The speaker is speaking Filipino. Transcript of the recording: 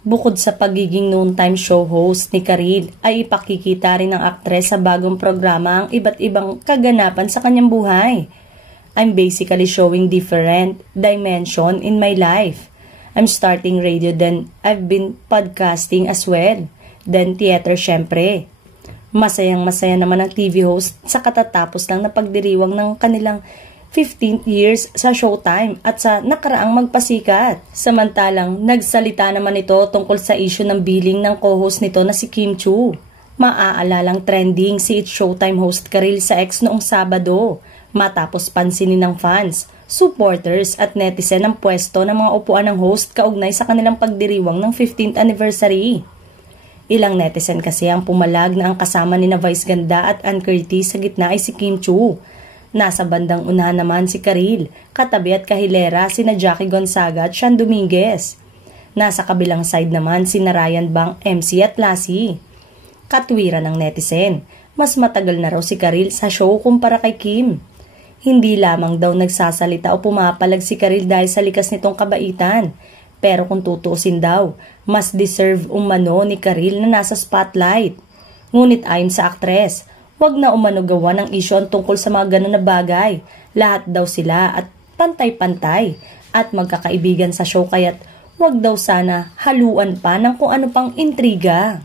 Bukod sa pagiging noontime show host ni Karil, ay ipakikita rin ng aktres sa bagong programa ang iba't ibang kaganapan sa kanyang buhay. I'm basically showing different dimension in my life. I'm starting radio, then I've been podcasting as well. Then theater syempre. Masayang-masaya naman ang TV host sa katatapos lang na pagdiriwang ng kanilang 15th years sa Showtime at sa nakaraang magpasikat. Samantalang, nagsalita naman ito tungkol sa issue ng billing ng co-host nito na si Kim Chu. Maaalalang trending si It's Showtime host Karil sa X noong Sabado, matapos pansinin ng fans, supporters at netizen ang pwesto ng mga upuan ng host kaugnay sa kanilang pagdiriwang ng 15th anniversary. Ilang netizen kasi ang pumalag na ang kasama ni na Vice Ganda at Ann Curtis sa gitna ay si Kim Chu. Nasa bandang unahan naman si Karil, katabi at kahilera sina Jackie Gonzaga at Sean Dominguez. Nasa kabilang side naman sina Ryan Bang, MC at Lassie. Katwiran ng netizen, mas matagal na raw si Karil sa show kumpara kay Kim. Hindi lamang daw nagsasalita o pumapalag si Karil dahil sa likas nitong kabaitan. Pero kung tutuusin daw, mas deserve umano ni Karil na nasa spotlight. Ngunit ayon sa aktres, wag na umano gawa ng isyu ang tungkol sa mga ganun na bagay. Lahat daw sila at pantay-pantay at magkakaibigan sa show kaya't wag daw sana haluan pa ng kung ano pang intriga.